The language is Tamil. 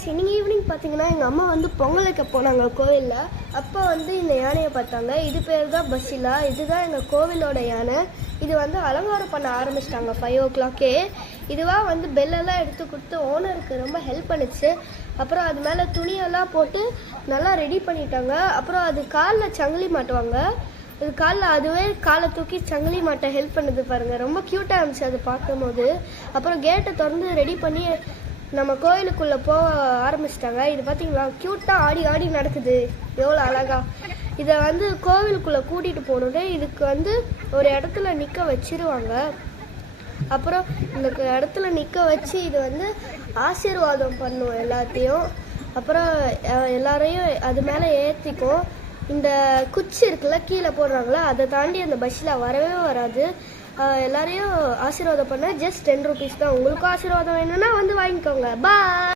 கைஸ், இன்னைக்கு ஈவினிங் பார்த்தீங்கன்னா எங்கள் அம்மா வந்து பொங்கல் வைக்க போனாங்க கோவிலில். அப்போ வந்து இந்த யானையை பார்த்தாங்க. இது பேர் தான் பஸ்ஸிலா. இதுதான் எங்கள் கோவிலோட யானை. இது வந்து அலங்காரம் பண்ண ஆரம்பிச்சிட்டாங்க 5 o'clock. இதுவாக வந்து பெல்லெல்லாம் எடுத்து கொடுத்து ஓனருக்கு ரொம்ப ஹெல்ப் பண்ணிச்சு. அப்புறம் அது மேலே துணியெல்லாம் போட்டு நல்லா ரெடி பண்ணிட்டாங்க. அப்புறம் அது காலில் சங்கிலி மாட்டுவாங்க. அது காலில் அதுவே காலை தூக்கி சங்கிலி மாட்ட ஹெல்ப் பண்ணுது பாருங்கள். ரொம்ப க்யூட்டாக இருந்துச்சு அது பார்க்கும் போது. அப்புறம் கேட்டை திறந்து ரெடி பண்ணி நம்ம கோயிலுக்குள்ளே போக ஆரம்பிச்சிட்டாங்க. இது பார்த்தீங்களா, க்யூட்டாக ஆடி ஆடி நடக்குது, எவ்வளோ அழகா. இதை வந்து கோவிலுக்குள்ளே கூட்டிகிட்டு போகணுன்னு இதுக்கு வந்து ஒரு இடத்துல நிற்க வச்சிருவாங்க. அப்புறம் இந்த இடத்துல நிற்க வச்சு இது வந்து ஆசீர்வாதம் பண்ணும் எல்லாத்தையும். அப்புறம் எல்லாரையும் அது மேலே ஏற்றிக்கும். இந்த குச்சி இருக்குல்ல கீழே போடுறாங்களா, அதை தாண்டி அந்த பஸ்ஸில் வரவே வராது. எல்லாரையும் ஆசீர்வாதம் பண்ண ஜஸ்ட் 10 rupees தான். உங்களுக்கும் ஆசீர்வாதம் வேணும்னா வந்து வாங்கிக்கோங்க. பாய்.